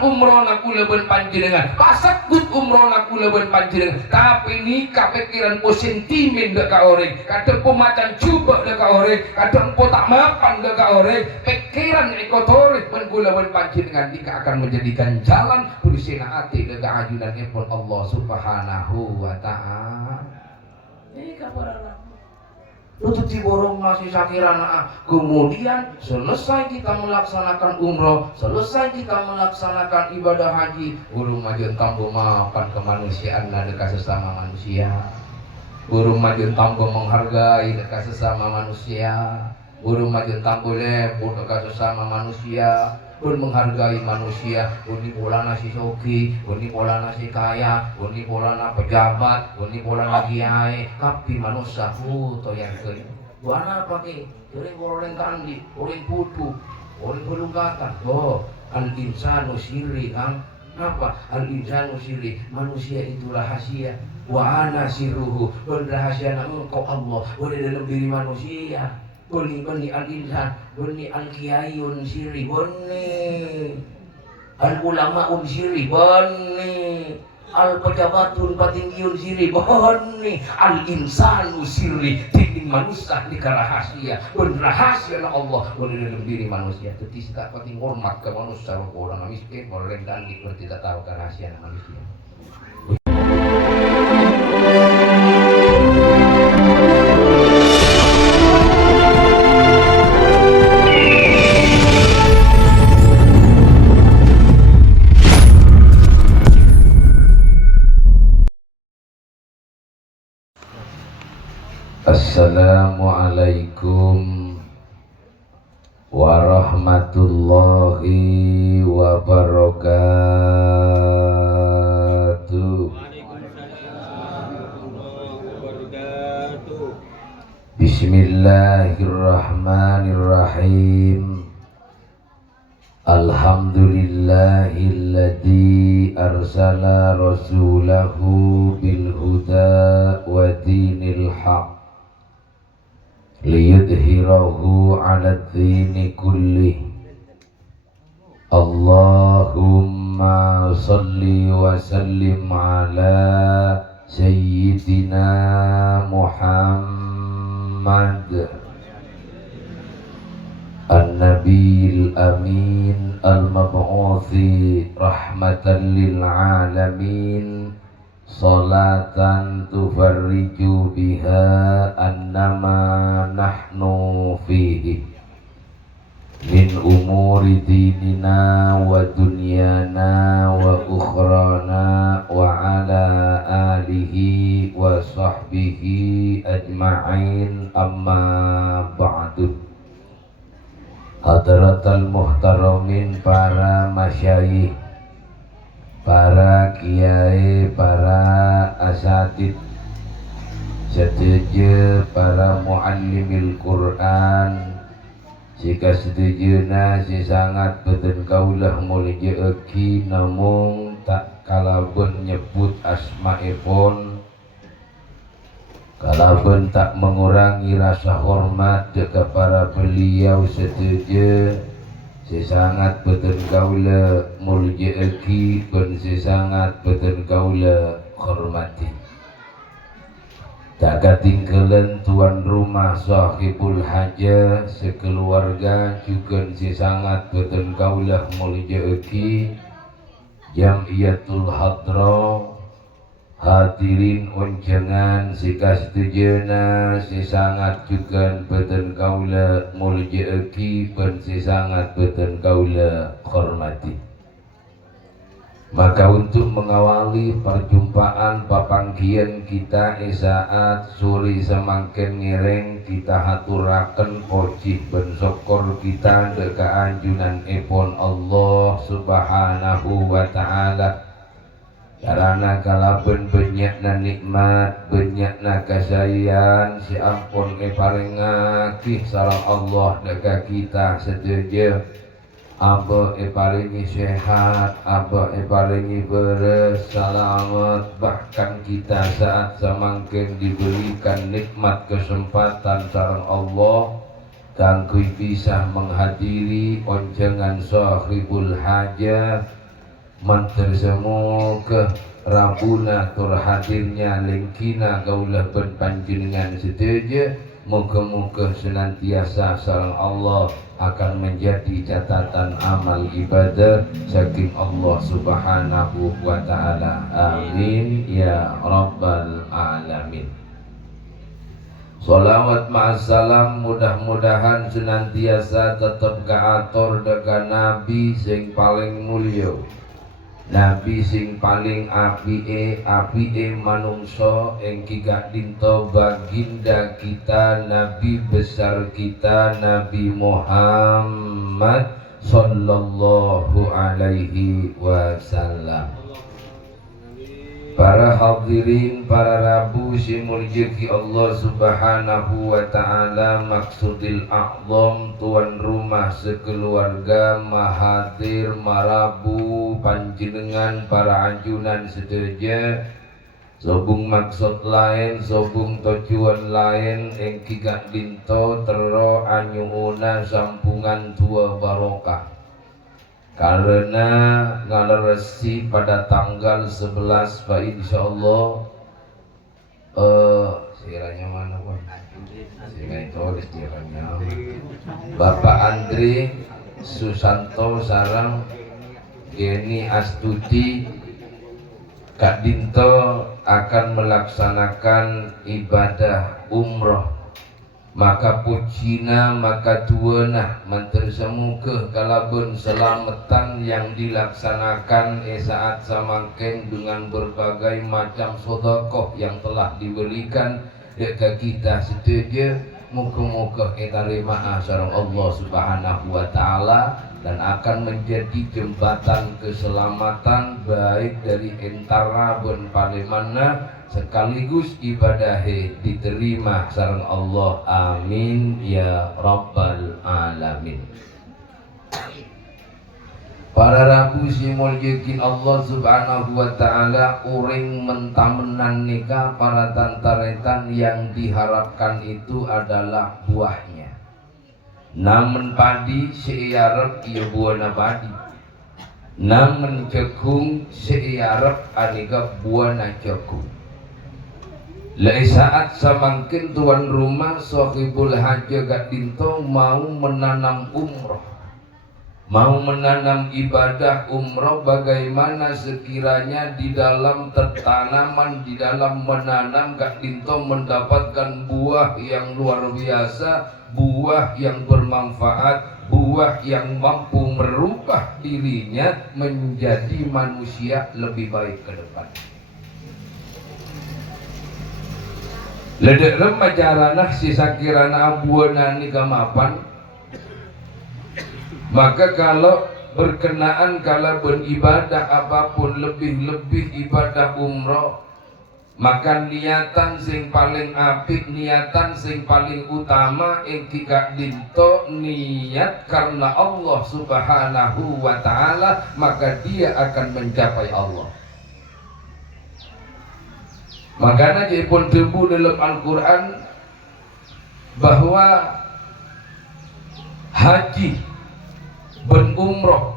Pan umroh naku leben panjenengan, pasakut umroh naku leben panjenengan. Tapi nikah pikiran po sentimen dek ka orang, kadang po macan coba dek ka orang, kadang po tak mapan dek ka orang. Pikiran ekotoris pan kula leben panjenengan nikah akan menjadikan jalan bersih hati dek ka ajunan ipun Allah Subhanahu wa Ta'ala. Nikah para lutut diborong masih sakirana. Kemudian selesai kita melaksanakan umroh, selesai kita melaksanakan ibadah haji, urung maju tambo maafkan kemanusiaan dekat sesama manusia, urung maju tambo menghargai dekat sesama manusia, urung maju tambo lembut dekat sesama manusia, pun menghargai manusia. Ini pola nasi soki, ini pola nasi kaya, ini pola na pejabat, ini pola na kiai, tapi manusia to yang ke buana pakai orang goreng kandi, orang putu, orang pelugatan. Oh, al insanu sirri kang. Apa? Al insanu sirri, manusia itu rahasia. Wa ana sirruhu, rahasia engkau Allah, boleh dalam diri manusia. Boni al-insan, boni al-kiayun siri, boni al-ulamaun siri, boni al-pejabatun patinggiyun siri, boni al-insanu siri, dinding manusia di rahasia, bon rahasia na Allah, boni dalam diri manusia. Tetapi tak pating hormat ke manusia, orang miskin, orang rendah, tidak tahu ke rahasia na manusia. Assalamualaikum warahmatullahi wabarakatuh. Bismillahirrahmanirrahim. Alhamdulillahilladzi arsala rasulahu bil huda wa dinil haq liyudhhirahu 'ala ad-dini kullih. Allahumma shalli wa sallim 'ala sayyidina Muhammad an-nabiyil amin al-mab'uthi rahmatan lil 'alamin. Salatan tufarriju biha annama nahnu fihi min umuri dinina wa dunyana wa ukhrana wa ala alihi wa sahbihi ajma'in, amma ba'du. Hadratal muhtaramin, para masyayikh, para kiai, para asatid, setuju para muallimil Quran, jika setujuna si sangat beten kaulah mulai eki, namun tak kalabun nyebut asma'ipun, kalabun tak mengurangi rasa hormat kepada beliau. Setuju si sangat beten kaula muljaeki, pun si sangat beten kaula hormati. Tak ketinggalan tuan rumah sahibul haja sekeluarga, juga si sangat beten kaula muljaeki. Jamiatul hadra, hadirin unjangan si kastujana, si sangat juga beten kaula muljaeki, pun si sangat beten kaula hormati. Maka untuk mengawali perjumpaan papanggian kita saat suri semakin ngereng, kita haturaken puji ben syukur kita deka anjunan ipun Allah Subhanahu wa Ta'ala. Karena kalaben banyakna nikmat, banyakna kasayyan, si ampun paringakih sareng Allah deka kita setuju. Aba paringi sehat, aba paringi beres selamat, bahkan kita saat semangkin diberikan nikmat kesempatan sareng Allah kanggo bisa menghadiri onjangan sahibul hajah, manter semoga Rabuna tur hadirnya lengkina gaulah ben panjenengan setuju. Moga-moga senantiasa sareng Allah akan menjadi catatan amal ibadah saking Allah Subhanahu wa taala. Amin ya rabbal alamin. Sholawat ma'assalam mudah-mudahan senantiasa tetap kaatur dengan Nabi sing paling mulia, Nabi sing paling apike manungsa ing kigak dinto baginda kita, Nabi besar kita, Nabi Muhammad sallallahu alaihi wasallam. Para hadirin, para rabu simuljuki Allah Subhanahu wa taala, maksudil a'zam tuan rumah sekeluarga mahadir marabu panjenengan para anjunan sedoyo. Sobung maksud lain, sobung tujuan lain ing kigak dinto tero anyuuna sampungan tua barokah. Karena ngaleresi pada tanggal 11 Pak insyaallah siranya mana Pak? Siranya tulis siranya Bapak Andri Susanto sarang Geni Astuti Kak Dinto akan melaksanakan ibadah umroh. Maka pucina maka tuana manter semoga kalabun selamatan yang dilaksanakan saat samangken dengan berbagai macam sedekah yang telah diberikan dekat kita setuju. Moga-moga kita terima sareng Allah Subhanahu wa taala dan akan menjadi jembatan keselamatan baik dari entara ben palemana sekaligus ibadahe diterima sareng Allah. Amin ya rabbal alamin. Para rabu simuljukin Allah Subhanahu wa taala uring mentamenan nikah para tantaretan yang diharapkan itu adalah buahnya. Namun padi seiyarep iya buana padi. Namun jagung seiyarep anika buana jagung. Lai saat samangkin tuan rumah sahibul haji gak dinto mau menanam umroh, mau menanam ibadah umroh, bagaimana sekiranya di dalam tertanaman, di dalam menanam gak dinto mendapatkan buah yang luar biasa, buah yang bermanfaat, buah yang mampu merubah dirinya menjadi manusia lebih baik ke depan. Ledek remajaranah sisa kirana abuana nikah mapan. Maka kalau berkenaan kalau beribadah apapun, lebih-lebih ibadah umroh, maka niatan sing paling apik, niatan sing paling utama ing kikak dinto niat karena Allah Subhanahu wa taala, maka dia akan mencapai Allah. Makanya jipun tebu dalam Al-Quran bahwa haji ben umroh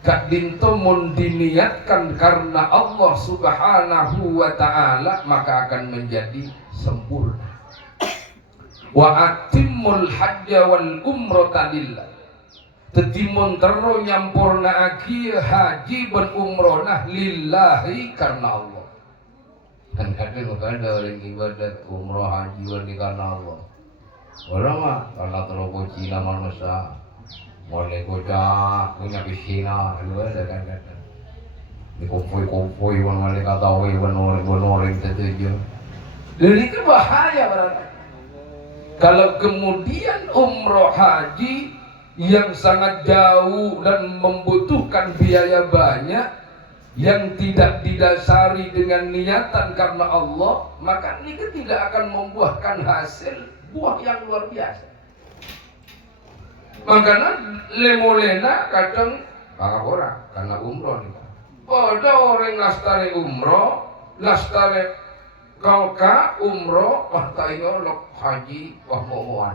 kak dinto mun diniatkan karena Allah Subhanahu wa taala, maka akan menjadi sempurna. Wa atimmul hajja wal umrata lillah. Tetimun tero nyampurna aki haji ben umroh nah lillahi karena Allah. Dan kadang ada orang ibadat umroh haji wani karena Allah. Orang mah karena terlalu Cina manusia, mulai kocak punya piscina, lu ada kan kata. Di kompoi wani kata orang tertuju. Dan itu bahaya berarti. Kalau kemudian umroh haji yang sangat jauh dan membutuhkan biaya banyak, yang tidak didasari dengan niatan karena Allah, maka ini tidak akan membuahkan hasil buah yang luar biasa. Makanya lemolena kadang kakak orang karena umroh nih. Ada orang lastare umroh, lastare kauka umroh, wah tayo lok haji wah moan.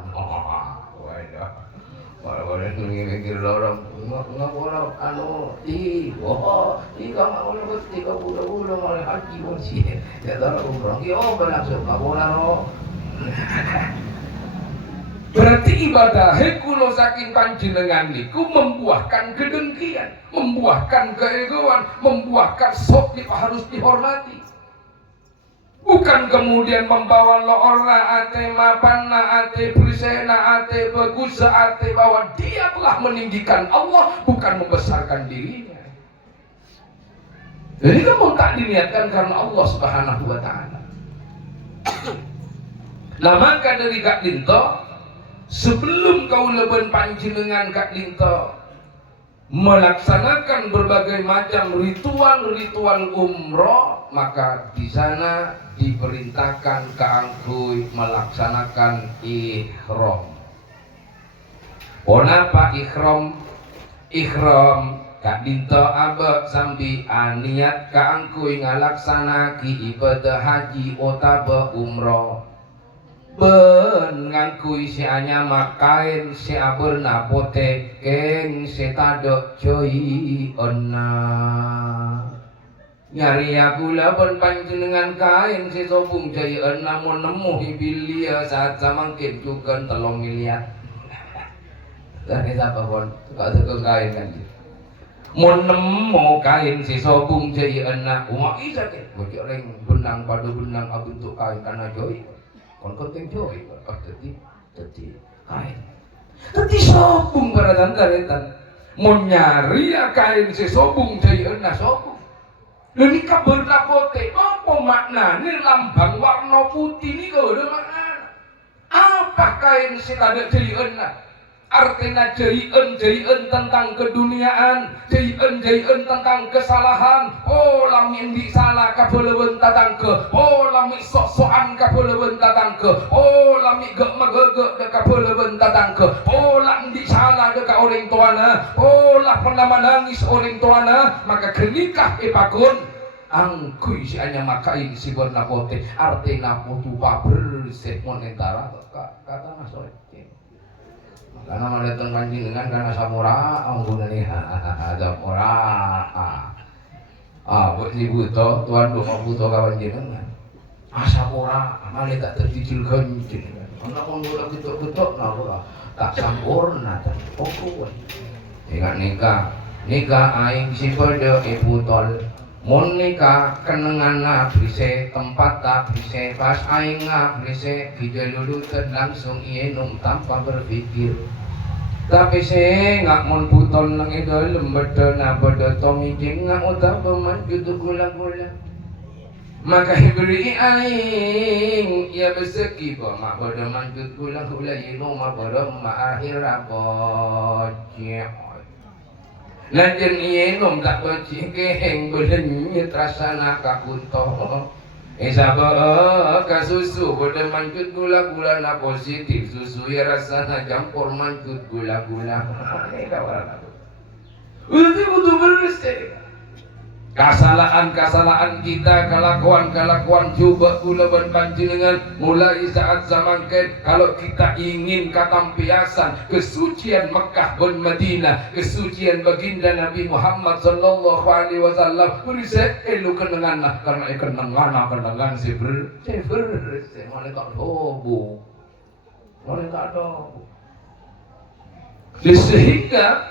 Boleh ngikir orang ngapura anu di kamar orang ketika bulan malah haji masih ya tahu orang yo berlangsung kapura no. Berarti ibadah kulo saking panjenengan niku membuahkan kedengkian, membuahkan keegoan, membuahkan sok harus dihormati. Bukan kemudian membawa loora ate mapana ate prisena ate bagusa ate bahwa dia telah meninggikan Allah, bukan membesarkan dirinya. Jadi kamu tak diniatkan karena Allah Subhanahu wa Ta'ala. Nah maka dari Kak Dinto, sebelum kau leben panjenengan Kak Dinto melaksanakan berbagai macam ritual-ritual umroh, maka di sana diperintahkan keangkui melaksanakan ihram. Onapa ihram? Ihram Kak Dinto abe sambil niat keangkui ngalaksanaki ibadah haji otabe umroh. Ben ngangkui si anya makain si aberna pote keng si tadok coy onna nyari aku laban panjenengan kain si sobung coy onna mau nemu hibilia saat samangkin juga 3 miliar dari siapa pun tukang kain kan mau nemu kain si sobung coy onna umak isa ke bagi orang benang pada benang bentuk kain karena coy kon konten joy tadi kain tadi sobung baradan taretan mau nyari kain si sobung jadi enak sobung ini kabar napote apa maknanya lambang warna putih ini kau ada makna apa kain si tadi jadi enak artinya jaian tentang keduniaan, jaian tentang kesalahan. Oh lami indi salah kabelewen tatangke, oh lami sok-sokan kabelewen tatangke, oh lami gek magegek deka kabelewen tatangke, oh lami salah deka orang tuana, oh lah pernah menangis orang tuana, maka kenikah ipakun angkui si anya makain si warna pote, artinya putu bersih monetara kata nasoe. Karena melihat panjenengan karena samura anggun nih samura buat si buto tuan dua buto kawan jenengan samura malah tak tercicilkan jenengan karena menggula betul tak sempurna tak pokok nikah aing si pada ibu tol mun nikah kenengan brise tempat tak brise pas aing brise video dulu langsung ienum tanpa berpikir tapi nggak mau putol nang idol lembeda nabada tomijing nggak utang pemanjut gula-gula maka hibri aing ya beseki ba mak bada manjut gula-gula yino mak bada mak akhir bocah lanjen ienum tak bocah keheng belenyit rasana kakunto sabah kasusu bada mancut gula-gula na positif susu ya rasanya campur mancut gula-gula kawan aku betul bersih kesalahan kita kelakuan coba kulaban panjenengan mulai saat zaman kalau kita ingin katampiasan kesucian Mekah dan Madinah kesucian baginda Nabi Muhammad sallallahu alaihi wasallam berisik elu kenangan karena kenangan seber mana tak dobo mana tak dobo sehingga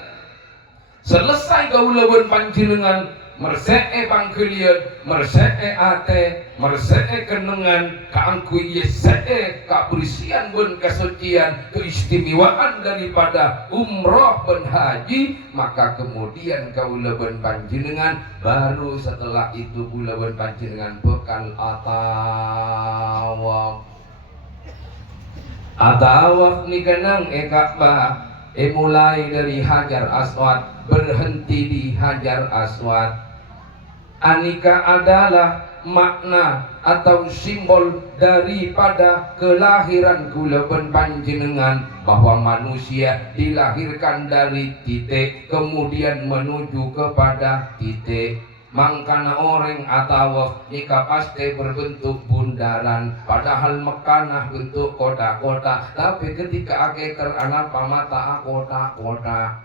selesai gaulaban panjenengan mersee pangkelian, mersee ate, mersee kenengan, kaangkui yesee, kebersihan ben kesucian, keistimewaan daripada umroh ben haji, maka kemudian kaula ben panjenengan baru setelah itu kula ben panjenengan bekal atawaf ni kenang Ka'bah mulai dari Hajar Aswad berhenti di Hajar Aswad. Anika adalah makna atau simbol daripada kelahiran kulaban panjenengan bahwa manusia dilahirkan dari titik kemudian menuju kepada titik. Mangkana orang atawaf nikah pasti berbentuk bundaran, padahal Mekanah bentuk kota-kota, tapi ketika akeker anak pamata kota-kota.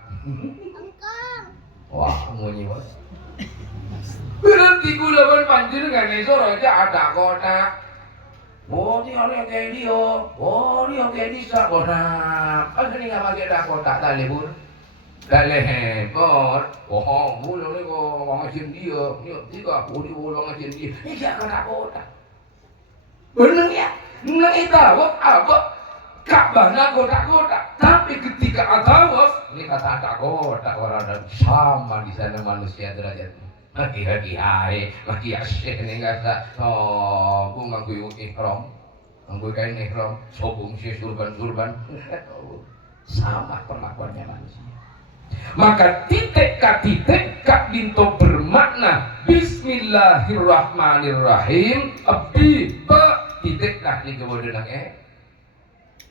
Wah, munyi bos. Berarti kulaban panjenengan esor aja ada kota. Oh, dia orang kayak dia. Oh, dia kayak dia kota. Kan ini nggak pakai ada kota tak lebur. Dale hempor, oh, bulan ni ko ngajin dia, ni tiga puluh bulan ngajin dia, ni jangan kota. Benar ya, nang itawaf apa? Ka'bah na kota-kota, tapi ketika atawaf, ni kata tak kota orang dan sama di sana manusia derajatnya. Hati-hati hai, lagi asyik ni kata, oh, aku ngaku ihram, ngaku kain ihram, sobung si surban, sama perlakuannya manusia. Maka titik kak binto bermakna Bismillahirrahmanirrahim. Abi ba titik dah ni kemudian nang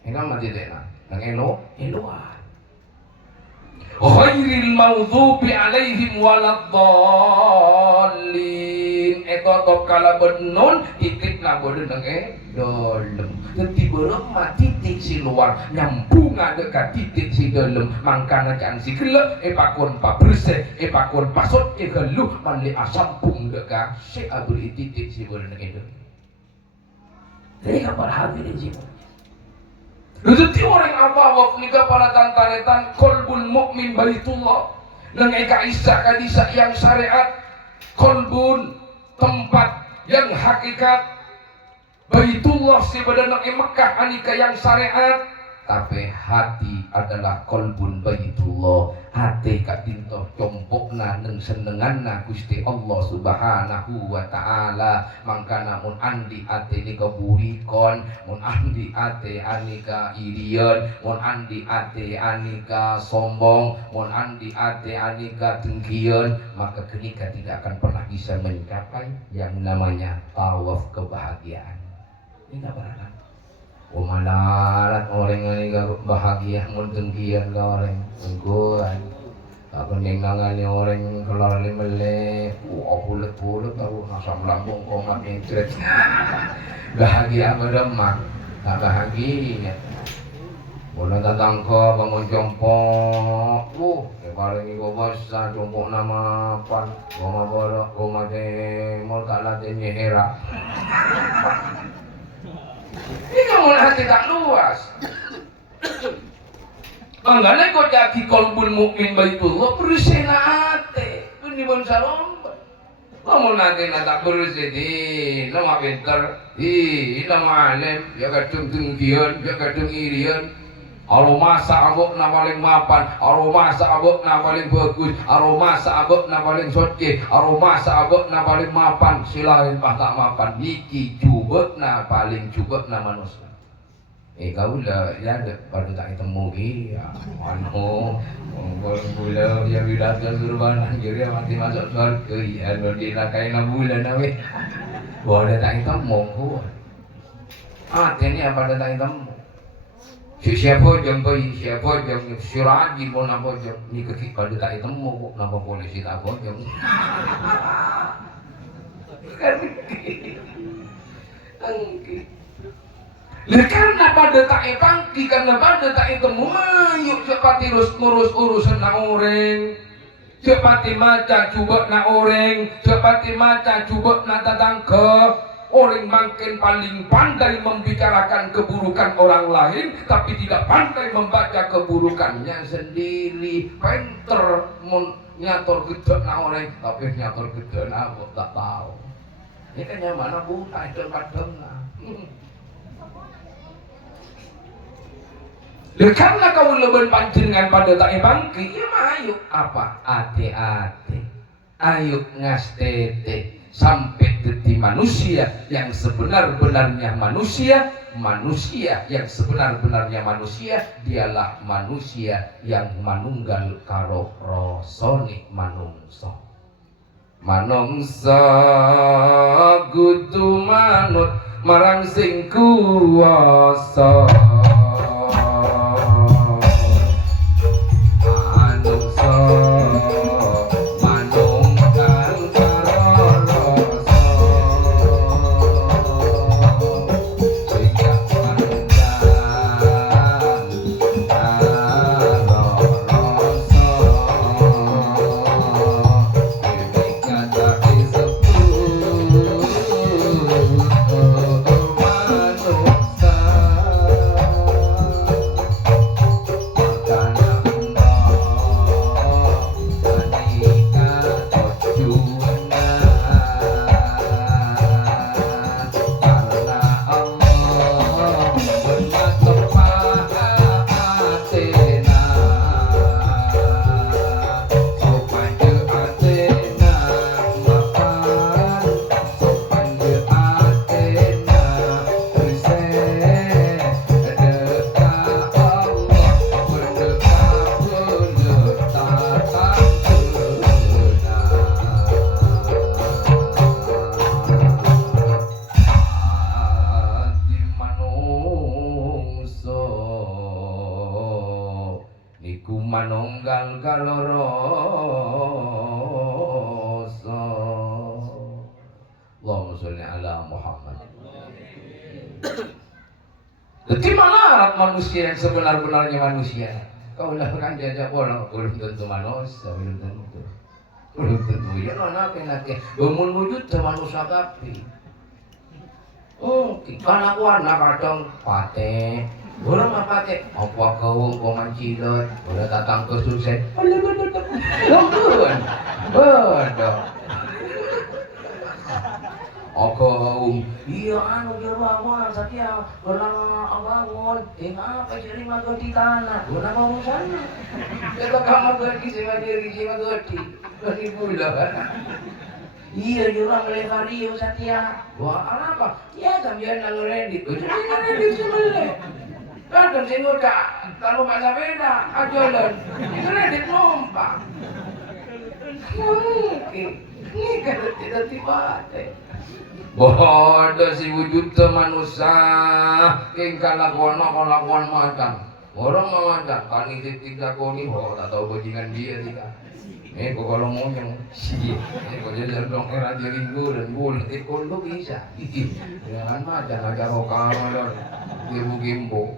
Enggak mati titik nang eluar. Ghairil maghdubi alaihim waladdallin. Top kala benon titik na boden nang dolem. Teti berema titik si luar nyambung dekat titik si dolem. Mangkana can si kelek pakon pa bersih pakon pasot kelu manli asampung dekat si abri titik si boden nang dolem. Jadi kapan hati si Rezeki orang awak nikah pada tantaretan kolbul mukmin baitullah nang eka isa kadisa yang syariat kolbun tempat yang hakikat baitullah sebenarnya Mekah anika yang syariat, tapi hati adalah kolbun baitullah. Hati kak dintoh compokna neng senenganna Gusti Allah Subhanahu wa taala. Mangkana mun andi ate nika burikon, mun andi ate anika irian, mun andi ate anika sombong, mun andi ate anika dengkian, maka kenika tidak akan pernah bisa mencapai yang namanya tawaf kebahagiaan. Ini enggak pernah. Malarat orang ini bahagia mun dengkian ke orang engkuan. Tak kenangan orang kelar limele, bulat-bulat tahu asam lambung komat intret. Bahagia berdemak, tak bahagia. Bola datang ke bangun jongkok, paling iko basa jongkok nama pan, goma borok, goma de, mau tak latih nyehera. Ini kamu hati tak luas. Manggana kau jadi kolbun mukmin baitullah bersihna hati. Ini pun salomba. Kamu nanti nak bersih di nama pintar, nama alim, ya kadung dengkian, ya kadung irian. Aroma sabuk na paling mapan, aroma sabuk na paling bagus, aroma sabuk na paling soce, aroma sabuk na paling mapan. Silain pak tak mapan, niki jubek na paling jubek na manusia. Kau lah ya pada tak ketemu ya, anu, bulan dia bidatkan surbanan jadi mati masuk surga ya, nanti nak kain bulan nawe, boleh tak ketemu kau. Ini apa tak ketemu? Siapa jam bayi, siapa jam surat di pun apa jam ni kekik pada tak ketemu, napa polisi tak apa jam. Karena pada tak pangki, karena pada tak ketemu, yuk cepat ngurus urusan nak orang, cepat maca cuba nak orang, cepat maca cuba nak tetangga. Orang makin paling pandai membicarakan keburukan orang lain, tapi tidak pandai membaca keburukannya sendiri. Pinter nyator gede na orang, tapi nyator gede na tak tahu. Ini kan yang mana buta itu kadang. Karena kau lebih panjenengan pada tak bangki, ya ayo apa? Hati-hati, ayo ngastete. Sampai jadi manusia yang sebenar-benarnya manusia, manusia yang sebenar-benarnya manusia, dialah manusia yang manunggal karo rasane manungsa. Manungsa kudu manut marang sing kuwasa. Manungsa manunggal karo tanggal karo rasa. Allahumma sholli ala Muhammad. Jadi mana manusia yang sebenar-benarnya manusia? Kau lakukan jajak bola, belum tentu manusia, belum tentu. Belum tentu ya nak bangun wujud manusia kapi. Oh, karena aku anak kadang pate. Orang apa teh? Apa kau mancilot? Orang datang ke sukses. Betul. Aku iya anu dia bangun Satya belang bangun apa jadi magoti tanah guna bangun sana kita kamar gadi sama diri sama gadi gadi pula kan iya jurang levario Satya wah apa ya sambian nang redit redit sebelah kadang singgur kak kalau masa beda ajolan itu redit numpang mungkin ini kan tidak tiba bodoh si wujud manusia tingkah lakuan macam orang macam kani tidak kau ni tak tahu bajingan dia tidak kok kalau mau yang sih kok jadi dong era jadi dan bul ikut lu bisa jangan macam aja kau kamar gimbo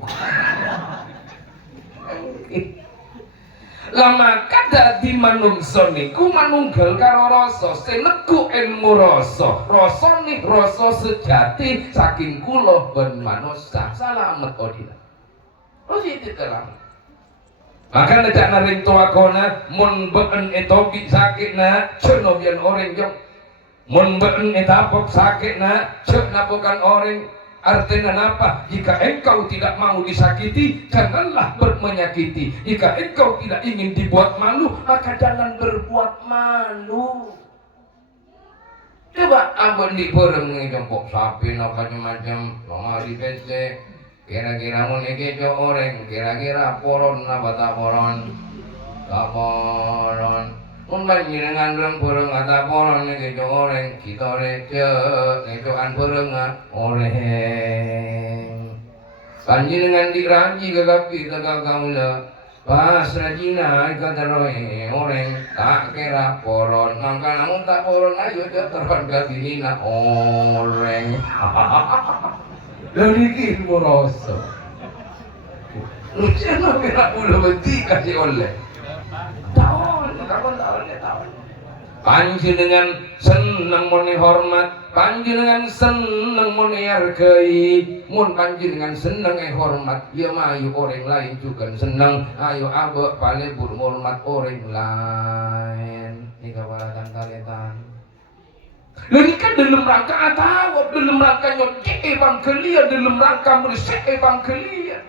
lama kada di manungsa niku manunggal karo rasa sing neku ilmu rasa nih rasa sejati saking kula ben manusa salamet odina itu telah maka necak naring tuakona mun been etogi sakitna ceno bian orang jong mun been etapok sakitna cena bukan orang. Artinya apa? Jika engkau tidak mau disakiti, janganlah menyakiti. Jika engkau tidak ingin dibuat malu, maka jangan berbuat malu. Coba abang di bareng nih jempok sapi nakanya macam lomari PC. Kira-kira mau ngekejo orang, kira-kira poron apa tak poron? Tak poron. Panjenengan bareng bareng ata poron iki orang kita recek ngecokan bareng oreng panjenengan diraji kagapi tegal kaula pas rajina kadaroe oreng tak kira poron mangka namun tak poron ayo teron gabihina oreng dari ilmu rasa lu jangan kira pula beti kasih oleh panjenengan seneng muni hormat panjenengan seneng muni hargai mun panjenengan seneng hormat ya mayu orang lain juga seneng ayo abek palebur hormat orang lain ini kawaratan kalian ini kan dalam rangka atau dalam rangka nyocek bangkelia dalam rangka meresek bangkelia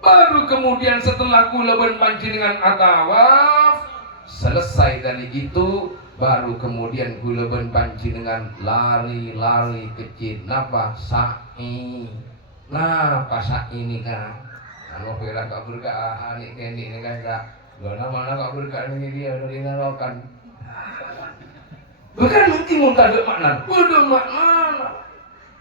baru kemudian setelah kula ben panjenengan atawaf selesai dari itu baru kemudian kula ben panjenengan lari kecil napa sa'i napa sa'i ini kan anu kira gak berkah ini kendi ini kan gak gak mana gak berkah ini dia dari nerokan bukan mungkin muntah makna udah makna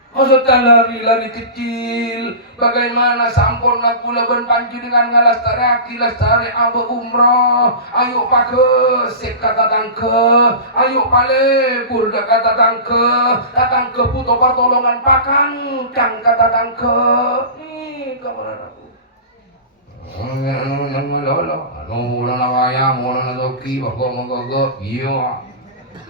maksudnya lari kecil bagaimana sampun kula ben panjenengan ngalastari abu umroh ayo pake sek kata tangke ayo palebur kata tangke datang ke puto pertolongan pakan kang kata tangke nih kamar aku anu nawaya mono toki bago iya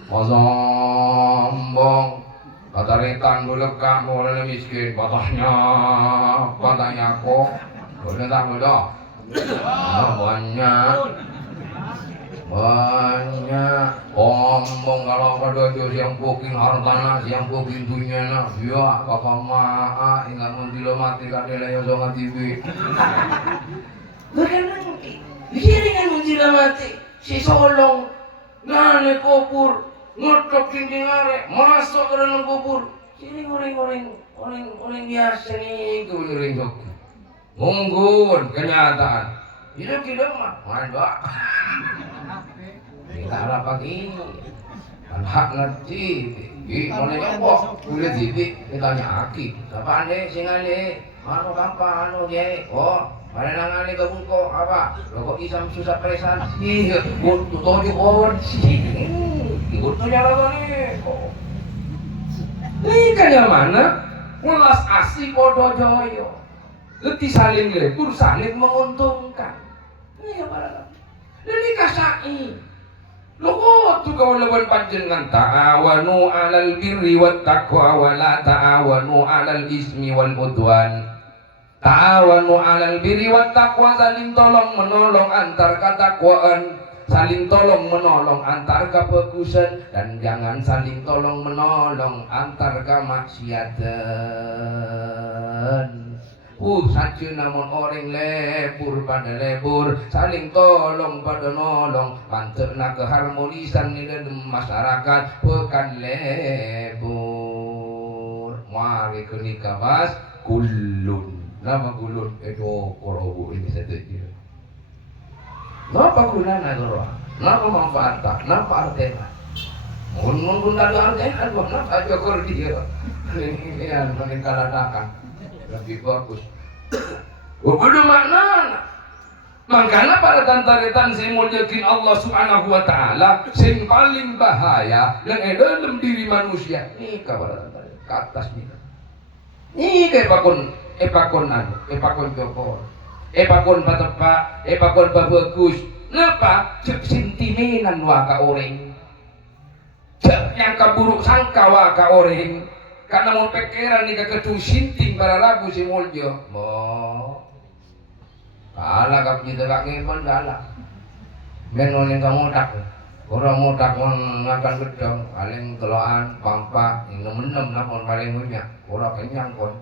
sombong kataretan bulekak mulai miskin patahnya kok boleh tak boleh banyak omong kalau kada yang booking hartana yang booking dunyana ya kakak maa ingat mendilo mati kadela yo songa TV bukan dengan mendilo mati si solong ngane kopur ngotok dinding are masuk ke dalam kubur sini orang biasa nih guling hoki munggun kenyataan hidup mah mandok kita harap pagi hak ngerti mana nyobok kulit titik kita nyaki apa ane sing ane anu kapan anu ye oh Mana nangani kamu kok apa? Lo kok isam susah presan sih? Untuk tujuh on sih. Ikut tuh jalan nih. Ini kan yang mana? Ulas asih podo joyo. Letih saling lebur, saling menguntungkan. Ini yang mana? Ini kasai. Lo kok tuh kau lawan panjenengan ta'awanu 'alal birri wat taqwa wa la ta'awanu 'alal ismi wal udwan. Ta'awanu 'alal birri wat taqwa, saling tolong menolong antar ketakwaan, saling tolong menolong antar kebagusan, dan jangan saling tolong menolong antar kemaksiatan. Saja namun orang lebur pada lebur, saling tolong pada nolong, mantepna keharmonisan di dalam masyarakat pekan lebur. Mari kenika mas kulun, nama kulun itu korobu ini saja. Napa gunanya doa? Napa manfaatnya? Napa artinya? Mun ada artinya, napa jokor dia? Ini yang meninggalkan. Lebih bagus. Udah makna. Makanya pada tantaritan saya mau yakin Allah Subhanahu Wa Taala yang paling bahaya yang ada dalam diri manusia. Ini kabar tantaritan ke atas ni. Ini epakon jokor, epakon patepak, epakon bagus. Napa? Cek sentimenan waka orang. Cek yang keburuk sangka waka orang. Karena mau pikiran ni kekecu sinting para ragu si muljo. Mo, kalah kap kita kaki pun kalah. Menon yang kamu tak, orang mau tak mengakan gedang, paling keloan, pampak, yang menem lah pun paling banyak. Orang kenyang pun,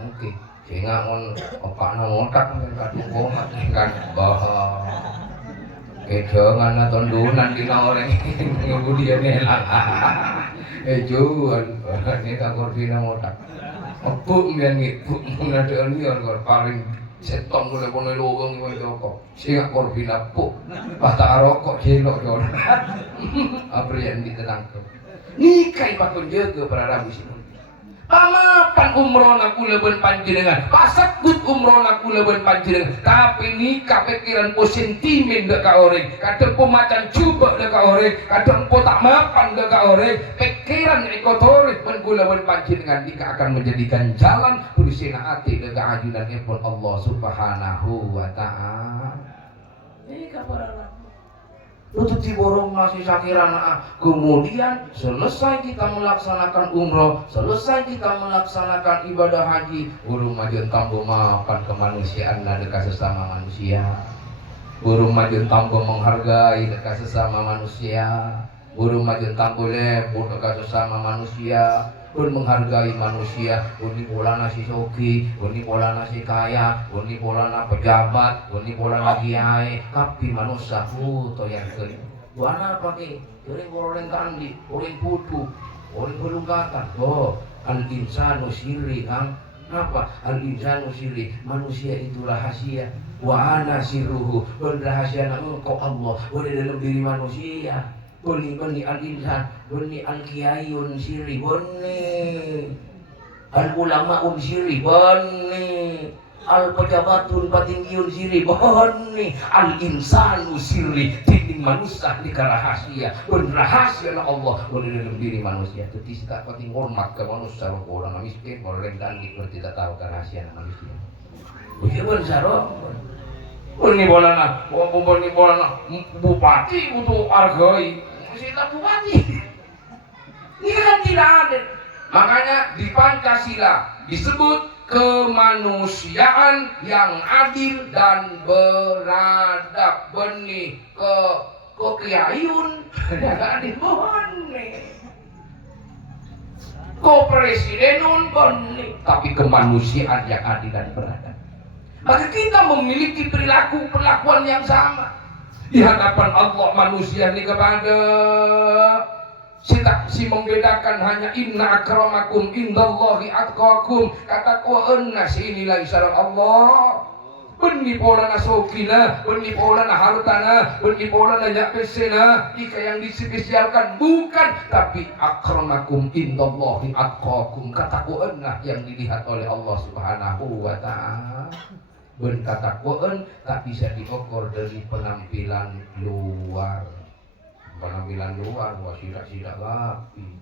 mungkin. Sehingga pun opak nak tak mereka tunggu kan bah. Kejangan atau tundunan di orang kemudian ni lah. Jual, ni tak korbina motak. Apa yang ni, menada ni orang paling setong boleh boleh lorong ni rokok. Siapa korbina pun, patah rokok jelok jor. Apa yang ditangkap? Ni kai pakun jaga para rabu sini. Pamapan umroh aku leben panjenengan, pasakut umroh aku leben panjenengan. Tapi ni pikiran po sentimen dek ka orang, kadang po macan cuba dek ka orang, kadang po tak mapan dek ka orang. Pikiran ekotorik leben panjenengan jika akan menjadikan jalan pulisina hati dek ka ajunan pun Allah Subhanahu Wa Taala. Ini kabar Lutut borong masih sakirana. Kemudian selesai kita melaksanakan umroh, selesai kita melaksanakan ibadah haji, burung majun tambo maafkan kemanusiaan dekat sesama manusia. Burung majun tambo menghargai dekat sesama manusia. Burung majun tambo lepur dekat sesama manusia. Pun menghargai manusia. Ini pola nasi soki, ini pola nasi kaya, ini pola na pejabat, ini pola na kiai. Tapi manusia to yang ke. Buana pakai, orang goreng kandi, orang putu, orang belungkatan. Oh, al insanu sirri kang. Apa? Al insanu sirri. Manusia itu rahasia. Wa ana sirruhu. Rahasia engkau Allah. Boleh dalam diri manusia. Boni al-insan, boni al-kiayun siri, boni al-ulamaun siri, boni al-pejabatun patinggiyun siri, boni al-insanu siri, dinding manusia di rahasia, boni rahasia na Allah, boni dalam diri manusia. Jadi tak pating hormat ke manusia, orang miskin, orang rendah, tidak tahu ke rahasia na manusia. Bagaimana sarong? Boni bolana bupati untuk hargai. Kita bupati ini kan tidak ada. Makanya di Pancasila disebut kemanusiaan yang adil dan beradab. Benih ke kiaiun adil benih, ke presidenun benih, tapi kemanusiaan yang adil dan beradab. Maka kita memiliki perlakuan yang sama di hadapan Allah. Manusia ini kepada si membedakan hanya inna akramakum indallahi atqakum. Kata kuenna si inilah isyarat Allah. Benih pola na sokina, benih pola na hartana, benih pola na nyapesena. Jika yang dispesialkan bukan, tapi akramakum indallahi atqakum. Kata kuenna yang dilihat oleh Allah Subhanahu Wa Taala. ben katakwaan tak bisa diukur dari penampilan luar. Penampilan luar wah sidak-sidak rapi.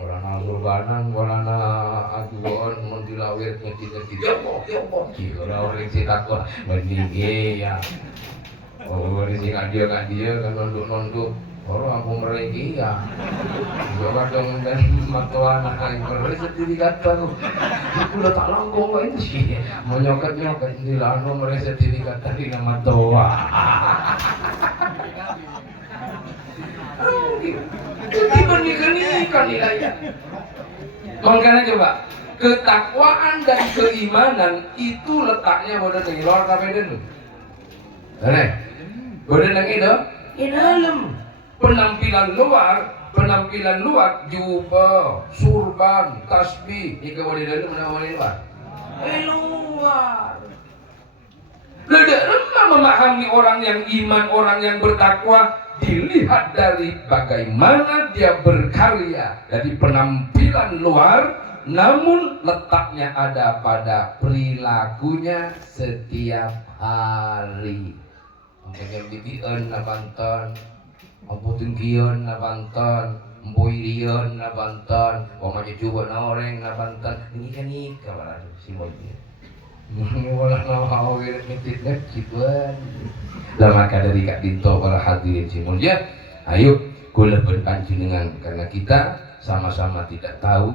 Orang surbanan, orang aduan mentilawir ngeti-ngeti. Ya Allah, orang orang si takut mending ya. Oh, di sini dia kan nunduk. Orang aku mereka ya. Juga dong dan matuan anak mereka sendiri kata. Aku udah tak langkong ini sih. Mau nyokat di lano mereka sendiri kata di nama tua. Tiba nikah nilainya. Makanya coba ketakwaan dan keimanan itu letaknya pada di luar kabeh. Aneh. Bodoh nang itu di dalam. Penampilan luar jubah, surban, tasbih, jika boleh dalam mana luar. Luar. Lemah memahami orang yang iman, orang yang bertakwa dilihat dari bagaimana dia berkarya dari penampilan luar, namun letaknya ada pada perilakunya setiap hari. Makanya bibian na banton, amputin kion na banton, mboirion na banton, pamaja coba na orang na banton, ini kabar simol dia. Wala na hawir mitit na cipuan. Lah maka dari Kak Dinto para hadirin simulnya, ayo kula panjenengan karena kita sama-sama tidak tahu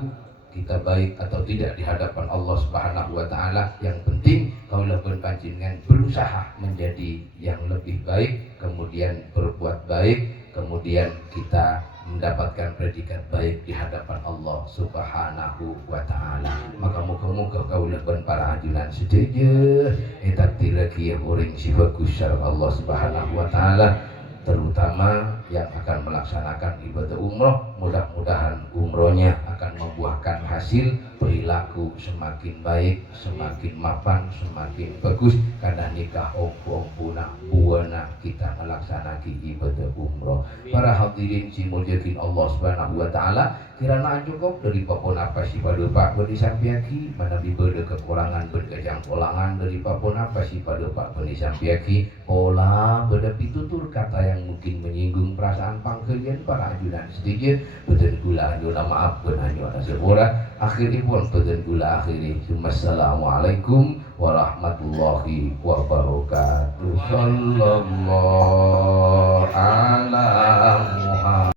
kita baik atau tidak di hadapan Allah Subhanahu wa taala. Yang penting kaulah panjenengan berusaha menjadi yang lebih baik, kemudian berbuat baik, kemudian kita mendapatkan predikat baik di hadapan Allah Subhanahu wa taala. Maka muga-muga kaulah para ajunan sedaya eta tiraki orang si bagus Allah Subhanahu wa taala, terutama yang akan melaksanakan ibadah umroh, mudah-mudahan umrohnya akan membuahkan hasil perilaku semakin baik, semakin mapan, semakin bagus karena nikah ompu-ompuna buana kita melaksanakan ibadah umroh. Para hadirin simulyakin Allah Subhanahu wa taala, kirana cukup dari papun apa si pada Pak beri sampiaki, mana bibada kekurangan berkejang polangan dari papun apa si pada Pak beri sampiaki, pola beda pitutur kata yang mungkin menyinggung perasaan pangkelian para ajunan sedikit beten gula anjuna maaf benanyo ada sepura akhiri pun beten gula akhiri. Assalamualaikum warahmatullahi wabarakatuh. Sallallahu ala Muhammad.